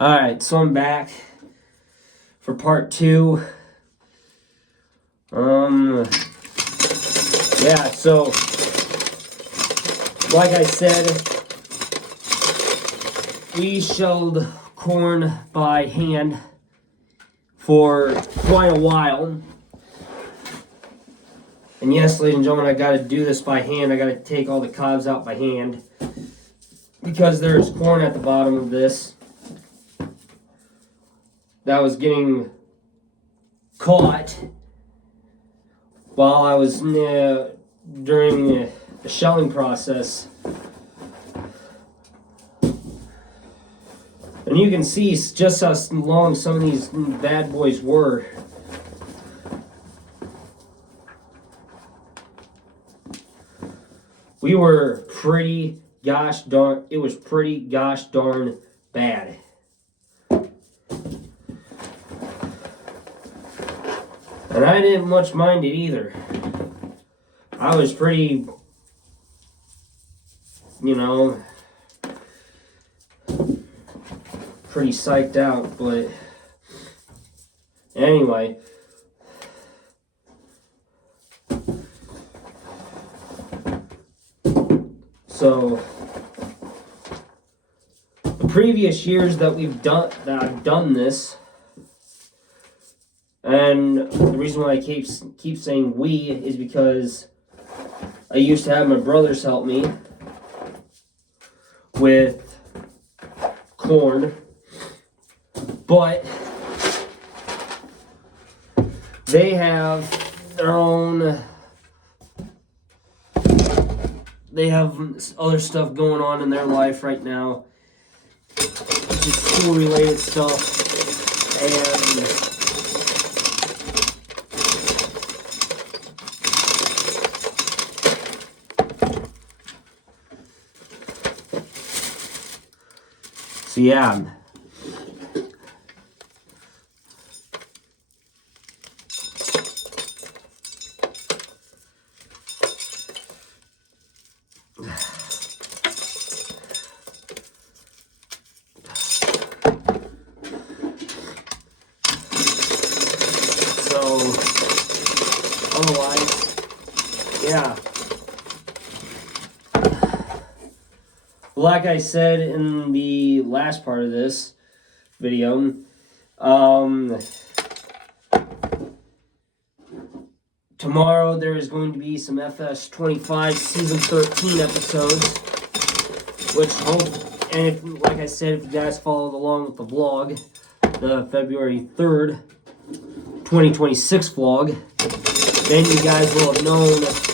Alright, so I'm back for part 2. Yeah, so like I said, we shelled corn by hand for quite a while. And yes, ladies and gentlemen, I gotta do this by hand. I gotta take all the cobs out by hand because there's corn at the bottom of this that was getting caught while I was during the shelling process. And you can see just how long some of these bad boys were. We were pretty gosh darn, it was pretty gosh darn bad. And I didn't much mind it either. I was pretty, pretty psyched out, but anyway. So the previous years that I've done this, and the reason why I keep saying we is because I used to have my brothers help me with corn, but they have their own. They have other stuff going on in their life right now, just school-related stuff, and so yeah. Otherwise, yeah. Like I said in the last part of this video, tomorrow there is going to be some FS25 Season 13 episodes, which like I said, if you guys followed along with the vlog, the February 3rd, 2026 vlog, then you guys will have known that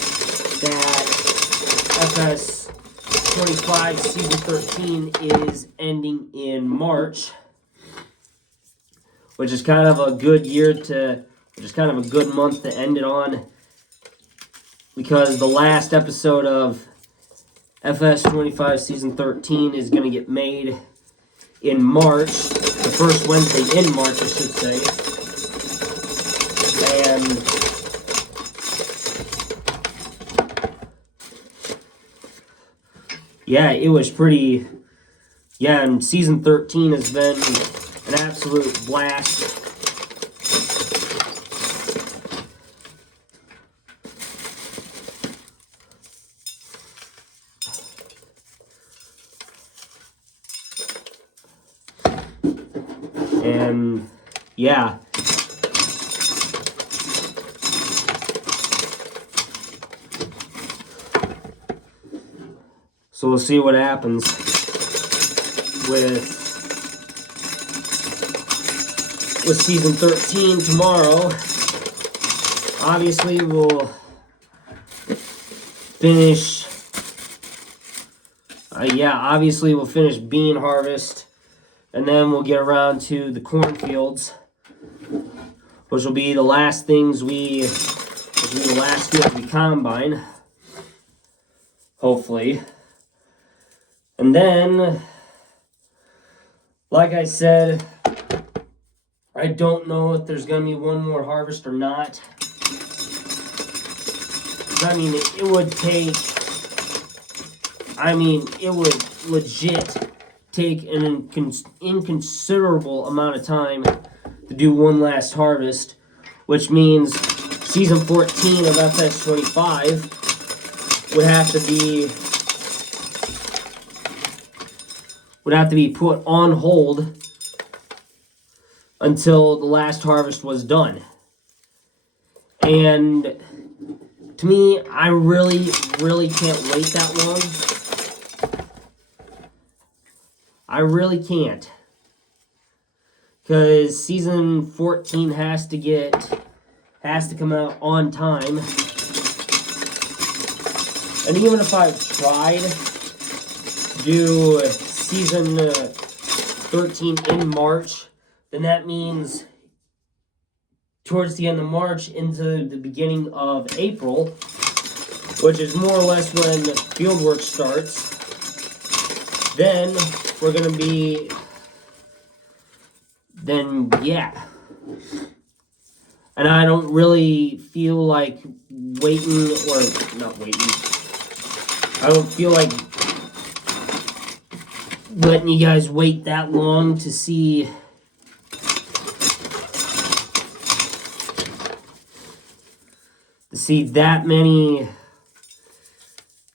FS25 Season 13 is ending in March, which is kind of a good month to end it on, because the last episode of FS25 Season 13 is going to get made in March, the first Wednesday in March, I should say, and yeah, it was pretty, and Season 13 has been an absolute blast. And yeah. So we'll see what happens with Season 13 tomorrow. Obviously, we'll finish. We'll finish bean harvest, and then we'll get around to the cornfields, which will be the last fields we combine, hopefully. And then, like I said, I don't know if there's going to be one more harvest or not. I mean, it would legit take an inconsiderable amount of time to do one last harvest, which means season 14 of FS25 would have to be put on hold until the last harvest was done. And to me, I really, really can't wait that long. I really can't. Because season 14 has to come out on time. And even if I tried to do season 13 in March, then that means towards the end of March into the beginning of April, which is more or less when fieldwork starts. Then we're going to be, yeah. And I don't really feel like waiting, or not waiting. I don't feel like letting you guys wait that long to see that many,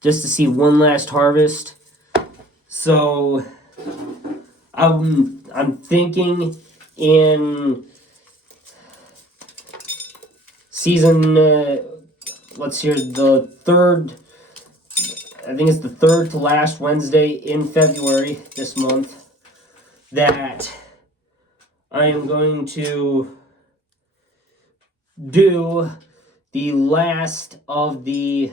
just to see one last harvest. So I'm thinking in season, let's hear the third, I think it's the third to last Wednesday in February this month, that I am going to do the last of the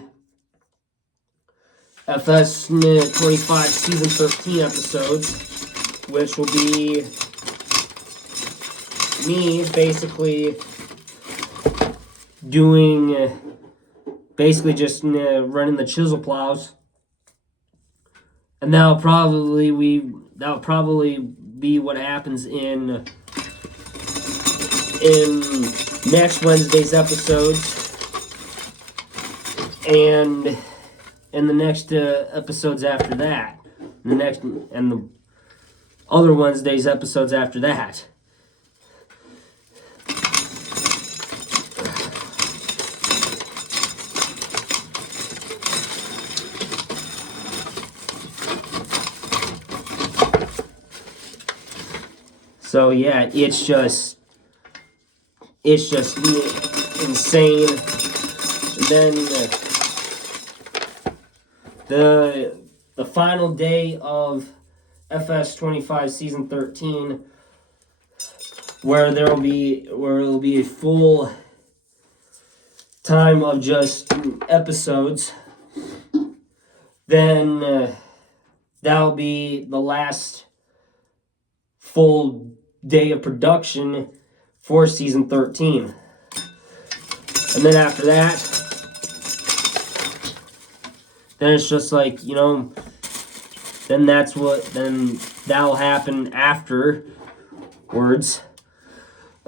FS25 season 13 episodes, which will be me basically doing, basically just running the chisel plows. And that'll probably be what happens in next Wednesday's episodes, and in the next episodes after that, and the other Wednesday's episodes after that. So yeah, it's just insane. And then the final day of FS25 season 13, where it'll be a full time of just episodes, then that'll be the last full day of production for season 13. And then after that, then it's just like, then that'll happen afterwards.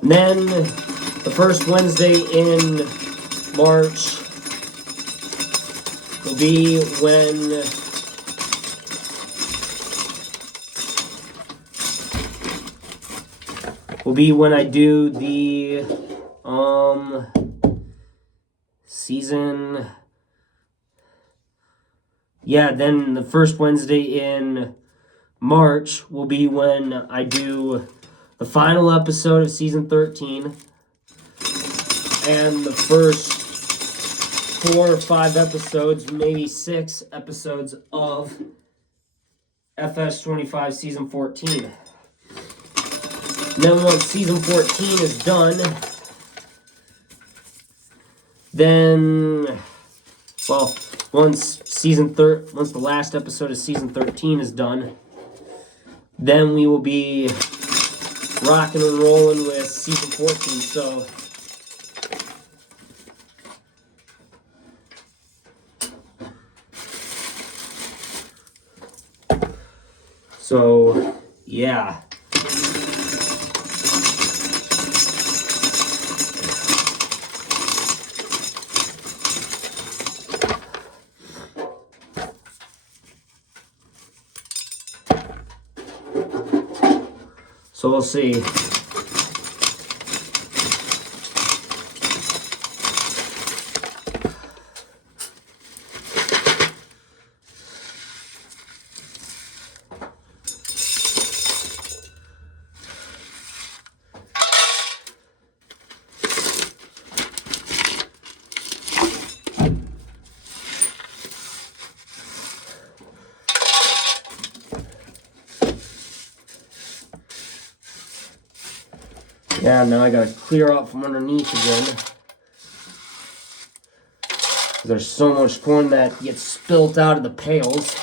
And then the first Wednesday in March will be when I do the season. Yeah, then the first Wednesday in March will be when I do the final episode of season 13, and the first 4 or 5 episodes, maybe 6 episodes of FS25 season 14. And then once season 14 is done, then, well, once the last episode of season 13 is done, then we will be rocking and rolling with season 14. So yeah. So we'll see. Yeah, now I gotta clear out from underneath again. There's so much corn that gets spilt out of the pails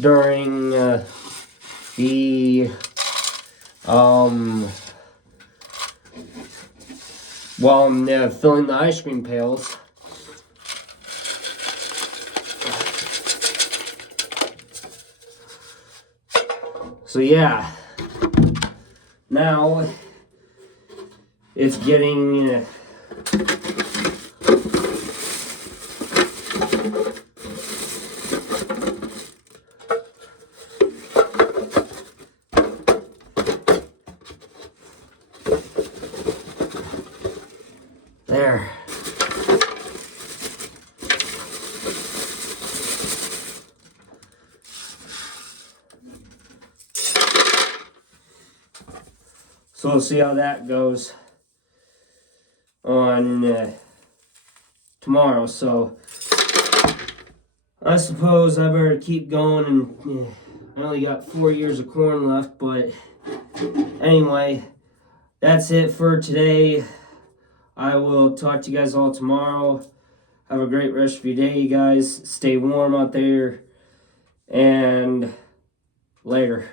during while I'm filling the ice cream pails. So yeah, now it's getting there. So we'll see how that goes on tomorrow. So I suppose I better keep going, and I only got 4 years of corn left, but anyway, that's it for today. I will talk to you guys all tomorrow. Have a great rest of your day, you guys. Stay warm out there, and later.